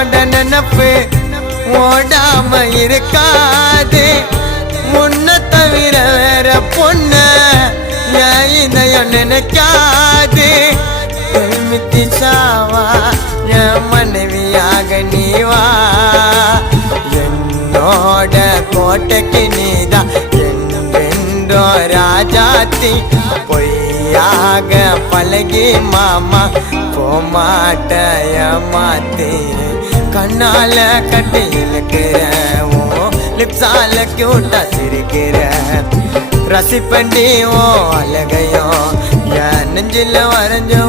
என்னோட நினப்பு ஓடாம இருக்காது முன்ன தவிர வேற பொண்ண என் இதயம் நினைக்காது மித்தி சாவா என் மனைவியாக நீவா என்னோட கோட்டைக்கு நீதான் என்றோ ராஜாத்தி பொய்யாக பழகி மாமா போமாட்ட ஏமாத்தி கண்ணால கட்டி இழுக்கிற லிப்ஸால கியூட்டா சிரிக்கிற ரசிப்பண்டி ஓ அழகையும் என் நெஞ்சில வரைஞ்சோ